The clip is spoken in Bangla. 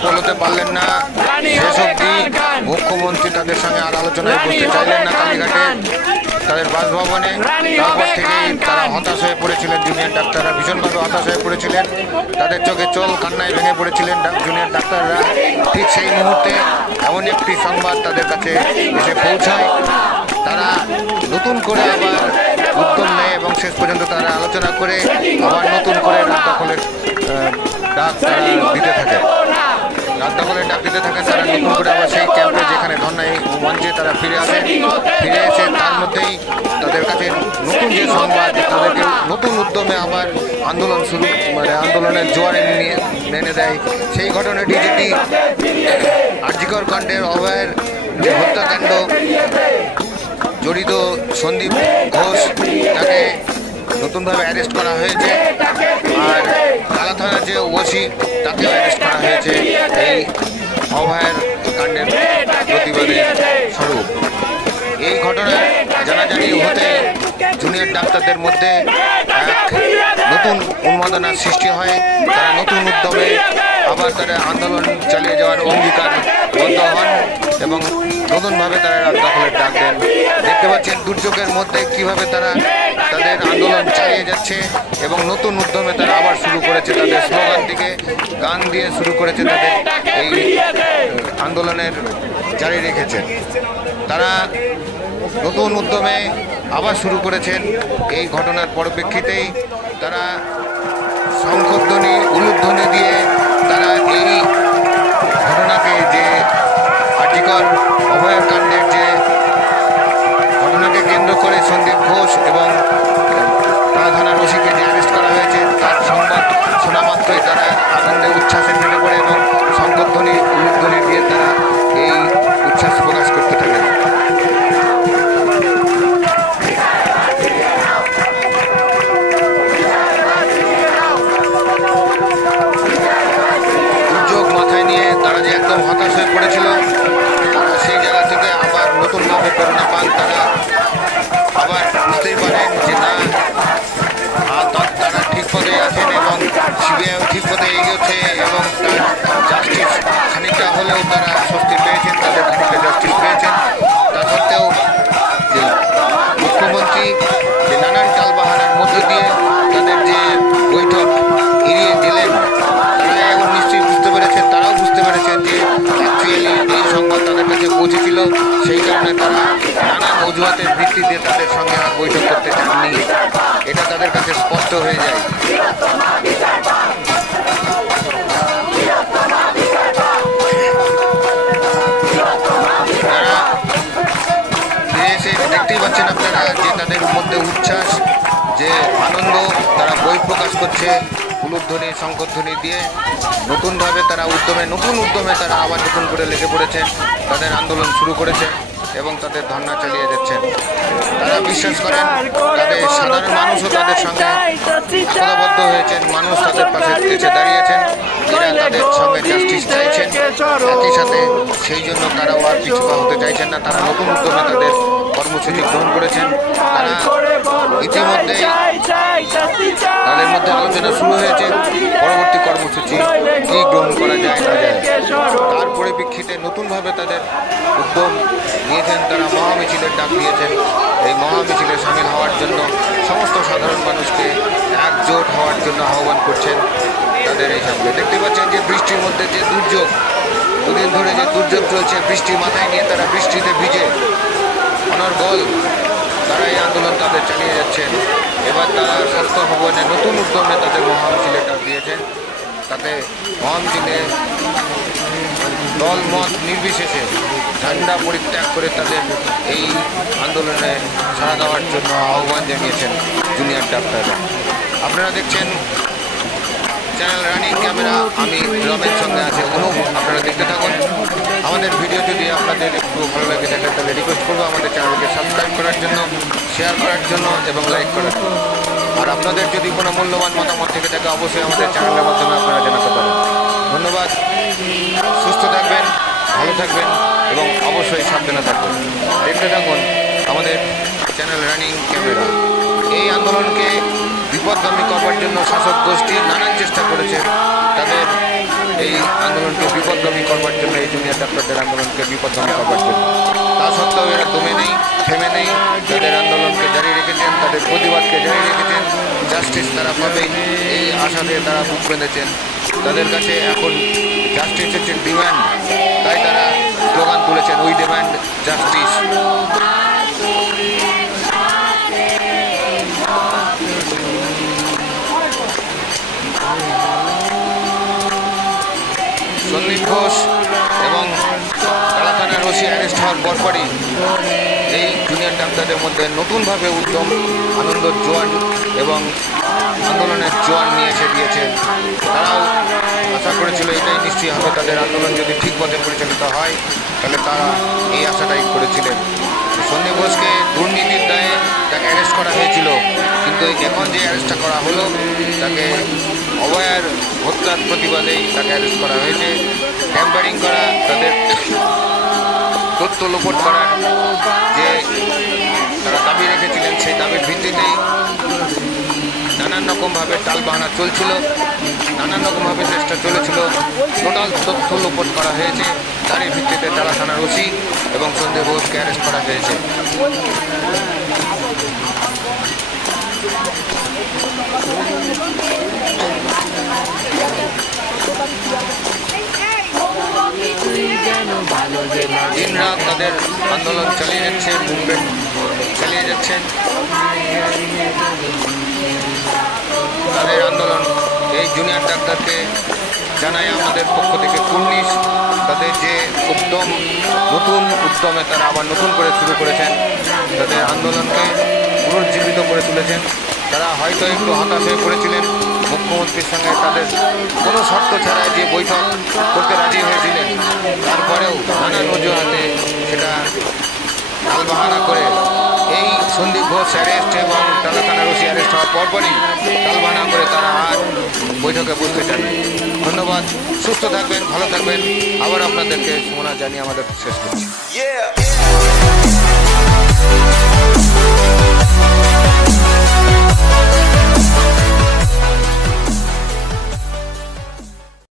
সফল হতে পারলেন না। শেষ অবধি মুখ্যমন্ত্রী তাদের সঙ্গে আর আলোচনায় বসতে চাইলেন না কালীঘাটে তাদের বাসভবনে। তারপর থেকেই তারা হতাশ হয়ে পড়েছিলেন, জুনিয়র ডাক্তাররা ভীষণভাবে হতাশ হয়ে পড়েছিলেন। তাদের চোখে জল, কান্নায় ভেঙে পড়েছিলেন জুনিয়র ডাক্তাররা। ঠিক সেই মুহূর্তে এমন একটি সংবাদ তাদের কাছে এসে পৌঁছায়। তারা নতুন করে আবার উদ্যম নেয় এবং শেষ পর্যন্ত তারা আলোচনা করে আবার নতুন করে রাত দখলের ডাক তারা দিতে থাকে। রাত দখলের ডাক দিতে থাকে তারা নতুন করে আবার সেই ক্যাম্পে, যেখানে ধর্নায় মঞ্চে তারা ফিরে আসে। ফিরে এসে তার মধ্যেই তাদের কাছে নতুন যে সংবাদ, তাদেরকে নতুন উদ্যমে আবার আন্দোলন শুরু, আন্দোলনের জোয়ারে এনে দেয় সেই ঘটনাটি, যেটি আরজিকর কাণ্ডের অভয়ের যে হত্যাকাণ্ড জড়িত সন্দীপ ঘোষ, তাকে নতুনভাবে অ্যারেস্ট করা হয়েছে। আর কালা থানার যে ওসি, তাকেও অ্যারেস্ট করা হয়েছে এই অভয়ের কাণ্ডের প্রতিবাদের স্বরূপ। এই ঘটনা জানাজানি হতে জুনিয়র ডাক্তারদের মধ্যে এক নতুন উন্মাদনার সৃষ্টি হয়। তারা নতুন উদ্যমে আবার তারা আন্দোলন চালিয়ে যাওয়ার অঙ্গীকারবদ্ধ হন এবং নতুনভাবে তারা রাত দখলের ডাক দেন। দেখতে পাচ্ছেন দুর্যোগের মধ্যে কিভাবে তারা তাদের আন্দোলন চালিয়ে যাচ্ছে এবং নতুন উদ্যমে তারা আবার শুরু করেছে তাদের স্লোগান দিকে, গান দিয়ে শুরু করেছে তাদের এই আন্দোলনের জারি রেখেছে। তারা নতুন উদ্যমে আবার শুরু করেছেন। এই ঘটনার পরিপ্রেক্ষিতেই তারা শঙ্খধ্বনি, উলুধ্বনি দিয়ে তারা এই ঘটনাকে, যে আরজিকর অভয়ের কাণ্ডের যে ঘটনাকে কেন্দ্র করে সন্দীপ ঘোষ এবং কালা থানার ওসিকে যে অ্যারেস্ট করা হয়েছে, তার সংবাদ শোনা মাত্রই তারা আনন্দে উচ্ছ্বাসে ফেলে পড়ে এবং শঙ্খধ্বনি, উলুধ্বনি দিয়ে তারা এই উচ্ছ্বাস প্রকাশ করতে থাকেন। দুর্যোগ মাথায় নিয়ে তারা যে একদম হতাশ হয়ে পড়েছিল, তারা সেই জায়গা থেকে আবার নতুনভাবে প্রেরণা পান। তারা আবার বুঝতেই পারেন যে না, তারা ঠিক পথে আছেন এবং সিবিআইও ঠিক পথে এগিয়েছে এবং তার জাস্টিস খানিকটা হলেও তারা স্বস্তি পেয়েছেন, তাদের খানিকটা জাস্টিস পেয়েছেন। তা সত্ত্বেও যে মুখ্যমন্ত্রী যে নানান টালবাহানার মধ্য দিয়ে তাদের যে বৈঠক এড়িয়ে গেলেন, তারা এখন নিশ্চয়ই বুঝতে পেরেছেন, তারাও বুঝতে পেরেছেন যে অ্যাকচুয়ালি এই সংবাদ তাদের কাছে পৌঁছেছিল। সেই কারণে তারা নানান অজুহাতের ভিত্তিতে তাদের সঙ্গে আর বৈঠক করতে চাননি, এটা তাদের কাছে স্পষ্ট হয়ে যায়। তারা ফিরে এসে দেখতেই পাচ্ছেন আপনারা যে তাদের মধ্যে উচ্ছ্বাস, যে আনন্দ, তারা বই প্রকাশ করছে উলুধ্বনি, শঙ্খধ্বনি দিয়ে নতুনভাবে তারা নতুন উদ্যমে তারা আবার নতুন করে লেগে পড়েছেন, তাদের আন্দোলন শুরু করেছেন এবং তাদের ধর্ণা চালিয়ে যাচ্ছেন। তারা বিশ্বাস করেন তাদের সাধারণ মানুষও তাদের সঙ্গে একতাবদ্ধ হয়েছেন, মানুষ তাদের পাশে এসে দাঁড়িয়েছেন, এরা তাদের সঙ্গে জাস্টিস চাইছেন। একই সাথে সেই জন্য তারাও আর পিছু পা হতে চাইছেন না, তারা নতুন উদ্যমে তাদের কর্মসূচি গ্রহণ করেছেন। তারা ইতিমধ্যেই তাদের মধ্যে আলোচনা শুরু হয়েছে পরবর্তী কর্মসূচি কী গ্রহণ করা যায় না যায়। তার পরিপ্রেক্ষিতে নতুনভাবে তাদের উদ্যম নিয়েছেন, তারা মহামিছিলের ডাক দিয়েছেন। এই মহামিছিলে সামিল হওয়ার জন্য সমস্ত সাধারণ মানুষকে একজোট হওয়ার জন্য আহ্বান করছেন তাদের এই সামনে। দেখতে পাচ্ছেন যে বৃষ্টির মধ্যে যে দুর্যোগ, দুদিন ধরে যে দুর্যোগ চলছে, বৃষ্টি মাথায় নিয়ে তারা বৃষ্টিতে ভিজে অনর্গল তারা এই আন্দোলন তাদের চালিয়ে যাচ্ছেন। এবার তারা স্বাস্থ্য ভবনে নতুন উদ্যমে তাদের মহামিছিলের ডাক দিয়েছেন। তাতে মহামিছিলে দল মত নির্বিশেষে ঝান্ডা পরিত্যাগ করে তাদের এই আন্দোলনে সাড়া দেওয়ার জন্য আহ্বান জানিয়েছেন জুনিয়র ডাক্তাররা। আপনারা দেখছেন চ্যানেল রানিং ক্যামেরা, আমি রমের সঙ্গে আছে অনুপ। আপনারা দেখতে থাকুন। আমাদের ভিডিও যদি আপনাদের একটু ভালো লাগে থাকে তাহলে রিকোয়েস্ট করবো আমাদের চ্যানেলকে সাবস্ক্রাইব করার জন্য, শেয়ার করার জন্য এবং লাইক করার জন্য। আর আপনাদের যদি কোনো মূল্যবান মতামত থেকে থাকে অবশ্যই আমাদের চ্যানেলের মাধ্যমে আপনারা জানাতে পারেন। ধন্যবাদ। সুস্থ থাকবেন, ভালো থাকবেন এবং অবশ্যই সাবধানে থাকবেন। দেখতে থাকুন আমাদের চ্যানেল রানিং ক্যামেরা। এই আন্দোলনকে বিপদগামী করবার জন্য শাসক গোষ্ঠী নানান চেষ্টা করেছে, তাদের এই আন্দোলনকে বিপদ করবার জন্য, এই জুনিয়র ডাক্তারদের আন্দোলনকে বিপদগামী করবার জন্য। তা সত্ত্বেও এরা থেমে নেই, তাদের আন্দোলনকে জারি রেখেছেন, তাদের প্রতিবাদকে জারি রেখেছেন। জাস্টিস তারা পাবে এই আশাতে তারা বুক বেঁধেছেন। তাদের কাছে এখন জাস্টিস হচ্ছে ডিম্যান্ড, তাই তারা স্লোগান তুলেছেন, we demand justice. Sandip Ghosh এবং টালা থানার ওসি অ্যারেস্ট হওয়ার পরপরই এই জুনিয়র ডাক্তারদের মধ্যে নতুনভাবে উদ্যম, আনন্দের জোয়ান এবং আন্দোলনের জোয়ান নিয়ে এসে দিয়েছে। তারাও আশা করেছিল এটাই নিশ্চয়ই হবে, তাদের আন্দোলন যদি ঠিক পথে পরিচালিত হয় তাহলে তারা এই আশাটাই করেছিলেন। সন্দীপ ঘোষকে দুর্নীতির দায়ে তাকে অ্যারেস্ট করা হয়েছিল, কিন্তু এখন যে অ্যারেস্টটা করা হলো তাকে অভয়ার হত্যার প্রতিবাদেই তাকে অ্যারেস্ট করা হয়েছে। ট্যাম্পারিং করা, তাদের তথ্য লোপাট করার যে তারা দাবি রেখেছিলেন সেই দাবির ভিত্তিতেই নানান রকমভাবে টালবাহানা চলছিল, নানান রকমভাবে চেষ্টা চলেছিল। টোটাল তথ্য লোপাট করা হয়েছে, তারই ভিত্তিতে টালা থানার ওসি এবং সন্দীপ ঘোষকে অ্যারেস্ট করা হয়েছে। দিন রাত তাদের আন্দোলন চালিয়ে যাচ্ছে, মুভমেন্ট চালিয়ে যাচ্ছেন। তাদের আন্দোলন এই জুনিয়র ডাক্তারকে জানাই আমাদের পক্ষ থেকে কুর্নিশ। তাদের যে উদ্যম, নতুন উদ্যমে তারা আবার নতুন করে শুরু করেছেন, তাদের আন্দোলনকে পুনর্জীবিত করে তুলেছেন। তারা হয়তো একটু হতাশ হয়ে পড়েছিলেন, মুখ্যমন্ত্রীর সঙ্গে তাদের কোনো শর্ত ছাড়াই যে বৈঠক করতে রাজি হয়েছিলেন, তারপরেও নানান অজুহাতে সেটা টালবাহানা করে এই সন্দীপ ঘোষ অ্যারেস্ট এবং টালা থানার ওসি অ্যারেস্ট হওয়ার পরপরই টালবাহানা করে তারা আর বৈঠকে বসতে চান। ধন্যবাদ, সুস্থ থাকবেন, ভালো থাকবেন। আবার আপনাদেরকে শুভনা জানিয়ে আমাদের শেষ করছি।